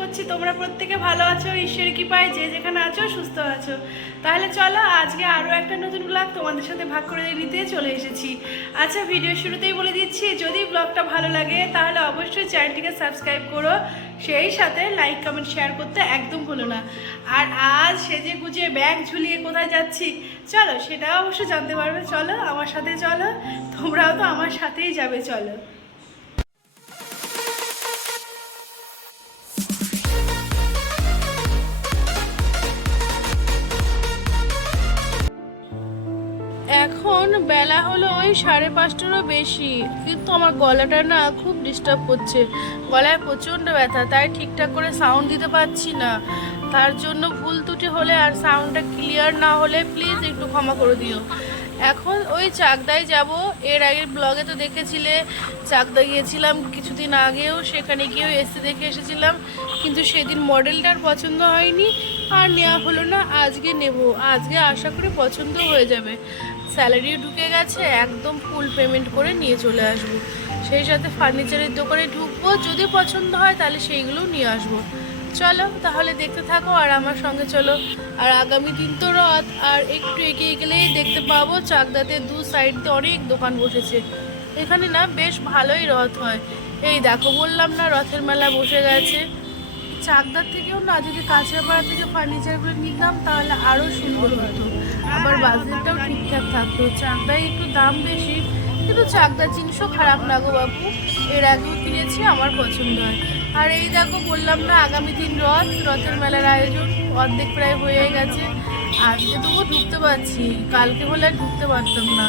করছি তোমরা প্রত্যেকে ভালো আছো, ঈশ্বরের কৃপায় যে যেখানে আছো, সুস্থ আছো। তাহলে চলো, আজকে আরও একটা নতুন ব্লগ তোমাদের সাথে ভাগ করে নিতে চলে এসেছি। আচ্ছা ভিডিও শুরুতেই বলে দিচ্ছি, যদি ব্লগটা ভালো লাগে, তাহলে অবশ্যই চ্যানেলটিকে সাবস্ক্রাইব করো। সেই সাথে লাইক, কমেন্ট, শেয়ার করতে একদম ভুলো না। আর আজ সেজে গুজে ব্যাগ ঝুলিয়ে কোথায় যাচ্ছি? চলো, সেটাও অবশ্যই জানতে পারবে। চলো, আমার সাথে চলো, তোমরাও তো আমার সাথেই যাবে, চলো। বেলা হলো ওই সাড়ে পাঁচটারও বেশি। কিন্তু আমার গলাটা না খুব ডিস্টার্ব করছে। গলায় প্রচণ্ড ব্যথা, তাই ঠিকঠাক করে সাউন্ড দিতে পারছি না। তার জন্য ভুল ত্রুটি হলে আর সাউন্ডটা ক্লিয়ার না হলে প্লিজ একটু ক্ষমা করে দিও। এখন ওই চাকদায় যাব। এর আগের ব্লগে তো দেখেছিলে, চাকদা গিয়েছিলাম কিছুদিন আগেও, সেখানে গিয়েও এসে দেখে এসেছিলাম। কিন্তু সেদিন মডেলটার পছন্দ হয়নি। আর নেওয়া হলো না, আজকে নেব। আজকে আশা করি পছন্দ হয়ে যাবে। স্যালারিও ঢুকে গেছে, একদম ফুল পেমেন্ট করে নিয়ে চলে আসব। সেই সাথে ফার্নিচারের দোকানে ঢুকবো, যদি পছন্দ হয় তাহলে সেইগুলোও নিয়ে আসব। চলো, তাহলে দেখতে থাকো আর আমার সঙ্গে চলো। আর আগামী দিন তো রথ আর একটু এগিয়ে গেলেই দেখতে পাবো চাকদাতে দু সাইড দিয়ে অনেক দোকান বসেছে। এখানে না বেশ ভালোই রথ হয়। এই দেখো, বললাম না রথের মেলা বসে গেছে। চাকদার থেকেও না যদি কাঁচরাপাড়া থেকে ফার্নিচারগুলো নিতাম তাহলে আরও সুন্দর হতো। আবার বাজেটটাও ঠিকঠাক থাকতো চাকদায় একটু দাম বেশি, কিন্তু চাকদার জিনিসও খারাপ না গো বাবু এর আগেও কিনেছি, আমার পছন্দ হয়। আর এই দেখো, বললাম না, আগামী দিন রথ, রথের মেলার আয়োজন, অর্ধেক প্রায় হয়ে গেছে। আজকে তবুও ঢুকতে পারছি, কালকে হলে আর ঢুকতে পারতাম না।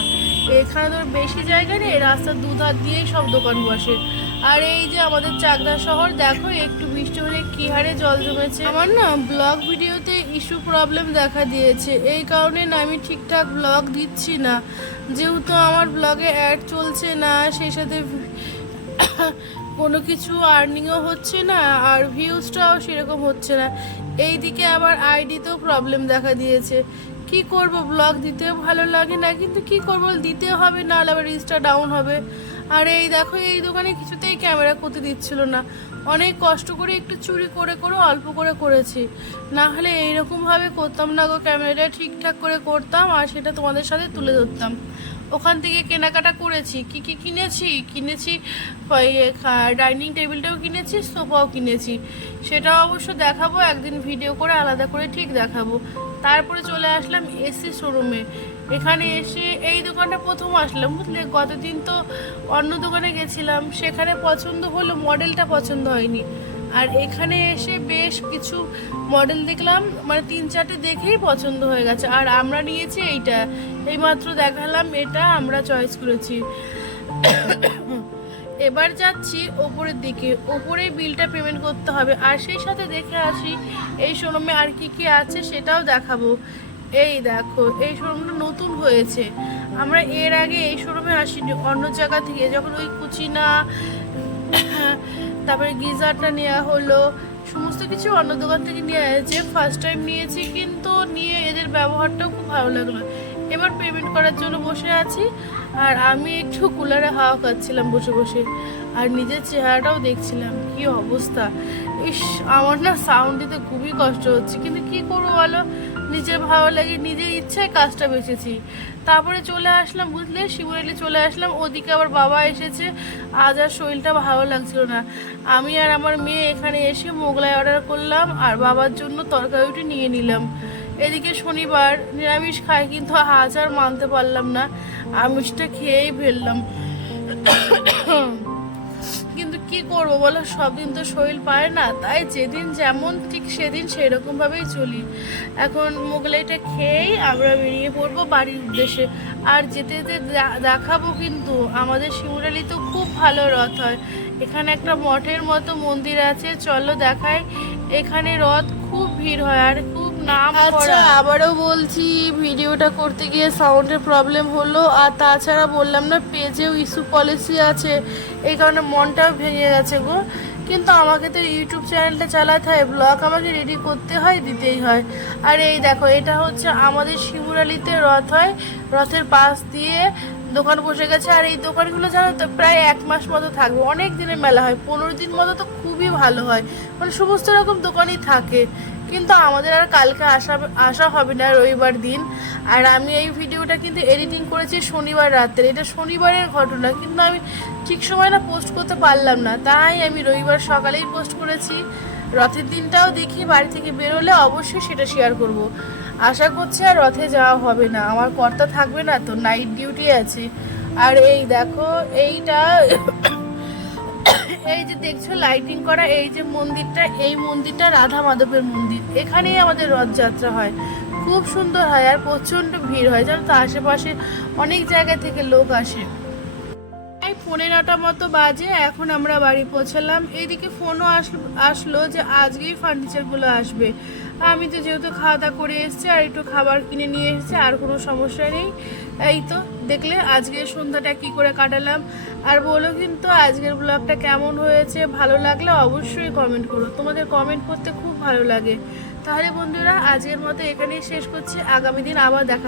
এখানে তোর বেশি জায়গা নেই, রাস্তার দুধার দিয়েই সব দোকান বসে। আর এই যে আমাদের চাকদা শহর, দেখো, একটু বৃষ্টি হলে কি হারে জল জমেছে। আমার না ব্লগ ভিডিওতে ইস্যু প্রবলেম দেখা দিয়েছে। এই কারণে আমি ঠিকঠাক ব্লগ দিচ্ছি না। যেহেতু আমার ব্লগে অ্যাড চলছে না, সেই সাথে কোনো কিছু আর্নিংও হচ্ছে না, আর ভিউজটাও সেরকম হচ্ছে না। এই দিকে আবার আইডিতেও প্রবলেম দেখা দিয়েছে। কি করব ব্লগ দিতেও ভালো লাগে না, কিন্তু কি করব দিতে হবে না হলে আবার রিস্কটা ডাউন হবে। আর এই দেখো, এই দোকানে কিছুতেই ক্যামেরা করতে দিচ্ছিল না। অনেক কষ্ট করে একটু চুরি করে করে, অল্প করে করেছি। না হলে এইরকমভাবে করতাম না গো ক্যামেরাটা ঠিকঠাক করে করতাম, আর সেটা তোমাদের সাথে তুলে ধরতাম। ওখান থেকে কেনাকাটা করেছি। কি কি কিনেছি? কিনেছি ডাইনিং টেবিলটাও কিনেছি, সোফাও কিনেছি। সেটাও অবশ্য দেখাবো, একদিন ভিডিও করে আলাদা করে ঠিক দেখাবো। তারপরে চলে আসলাম এসি শোরুমে। এখানে এসে এই দোকানটা প্রথম আসলাম, বুঝলে? গতদিন তো অন্য দোকানে গেছিলাম, সেখানে পছন্দ হলো, মডেলটা পছন্দ হয়নি। আর এখানে এসে বেশ কিছু মডেল দেখলাম মানে তিন চারটে দেখেই পছন্দ হয়ে গেছে। আর আমরা নিয়েছি এইটা। এইমাত্র দেখালাম এটা, আমরা চয়েস করেছি। এবার যাচ্ছি ওপরের দিকে। ওপরে বিলটা পেমেন্ট করতে হবে। আর সেই সাথে দেখে আসি, এই শোরুমে আর কি কি আছে সেটাও দেখাবো। এই দেখো, এই শোরুমটা নতুন হয়েছে। আমরা এর আগে এই শোরুমে আসিনি, অন্য জায়গা থেকে। যখন ওই কুচিনা তারপরে গিজারটা নেওয়া হলো, সমস্ত কিছু অন্য দোকান থেকে নিয়ে এসেছে। ফার্স্ট টাইম নিয়েছি, কিন্তু নিয়ে এদের ব্যবহারটাও খুব ভালো লাগল। এবার পেমেন্ট করার জন্য বসে আছি, আর আমি একটু কুলারে হাওয়া খাচ্ছিলাম বসে বসে, আর নিজের চেহারাটাও দেখছিলাম, কি অবস্থা। ইস, আমার না সাউন্ড দিতে খুবই কষ্ট হচ্ছে, কিন্তু কি করব বলো? নিজের ভালো লাগে, নিজের ইচ্ছায় কাজটা বেঁচেছি। তারপরে চলে আসলাম, বুঝলে? শিবরাইলে চলে আসলাম, ওদিকে আবার বাবা এসেছে। আজ আর শরীরটা ভালো লাগছিল না। আমি আর আমার মেয়ে এখানে এসে মোগলাই অর্ডার করলাম আর বাবার জন্য তরকারিটি নিয়ে নিলাম। এদিকে শনিবার নিরামিষ খাই কিন্তু আজ আর মানতে পারলাম না। আমিষটা খেয়েই ফেললাম। কি করব বলো? সব দিন তো শরীর পায় না, তাই যেদিন যেমন ঠিক সেদিন সেরকম ভাবেই চলি। এখন মোগলাইটা খেয়েই আমরা বেরিয়ে পড়ব বাড়ির উদ্দেশ্যে। আর যেতে যেতে দেখাবো কিন্তু, আমাদের শিমুরালি তো খুব ভালো রথ হয়। এখানে একটা মঠের মতো মন্দির আছে, চলো দেখাই। এখানে রথ খুব ভিড় হয়, আর খুব নাম আচ্ছা আবারও বলছি ভিডিওটা করতে গিয়ে সাউন্ডের প্রবলেম হলো আর তাছাড়া বললাম না পেজেও ইস্যু পলিসি আছে এই কারণে মনটাও ভেঙে গেছে গো। কিন্তু আমাকে তো ইউটিউব চ্যানেলটা চালাতে হয় ব্লগ আমাকে রেডি করতে হয় দিতেই হয়। আর এই দেখো এটা হচ্ছে আমাদের শিমুরালিতে রথ হয় রথের পাশ দিয়ে দোকান বসে গেছে আর এই দোকানগুলো জানো তো প্রায় এক মাস মতো থাকবে অনেক দিনের মেলা হয় পনেরো দিন মতো তো খুবই ভালো হয় মানে সমস্ত রকম দোকানই থাকে। কিন্তু আমাদের আর কালকে আসা আসা হবে না রবিবার দিন। আর আমি এই ভিডিওটা কিন্তু এডিটিং করেছি শনিবার রাত্রে। এটা শনিবারের ঘটনা, কিন্তু আমি ঠিক সময় না পোস্ট করতে পারলাম না। তাই আমি রবিবার সকালেই পোস্ট করেছি। রথের দিনটাও দেখি, বাড়ি থেকে বেরোলে অবশ্যই সেটা শেয়ার করব। আশা করছি আর রথে যাওয়া হবে না। আমার কর্তা থাকবে না, তো নাইট ডিউটি আছে। আর এই দেখো, এইটা এই যে দেখছ লাইটিং করা, এই যে মন্দিরটা, এই মন্দিরটা রাধা মাধবের মন্দির। এখানেই আমাদের রথযাত্রা হয়। খুব সুন্দর হয় আর প্রচণ্ড ভিড় হয়। জানো তো, আশেপাশে অনেক জায়গা থেকে লোক আসে। এই পনেরোটা মতো বাজে, এখন আমরা বাড়ি পৌঁছালাম। এইদিকে ফোনও আসলো যে আজকেই ফার্নিচারগুলো আসবে। আমি তো যেহেতু খাওয়া দাওয়া করে এসেছি আর একটু খাবার কিনে নিয়ে এসেছি, আর কোনো সমস্যা নেই। এই তো, দেখলে আজকে সন্ধ্যাটা কি করে কাটালাম। আর বলো কিন্তু আজকের ব্লগটা কেমন হয়েছে, ভালো লাগলে অবশ্যই কমেন্ট করো। তোমাদের কমেন্ট করতে খুব ভালো লাগে। তাহলে বন্ধুরা, আজকের মতো এখানেই শেষ করছি। আগামী দিন আবার দেখা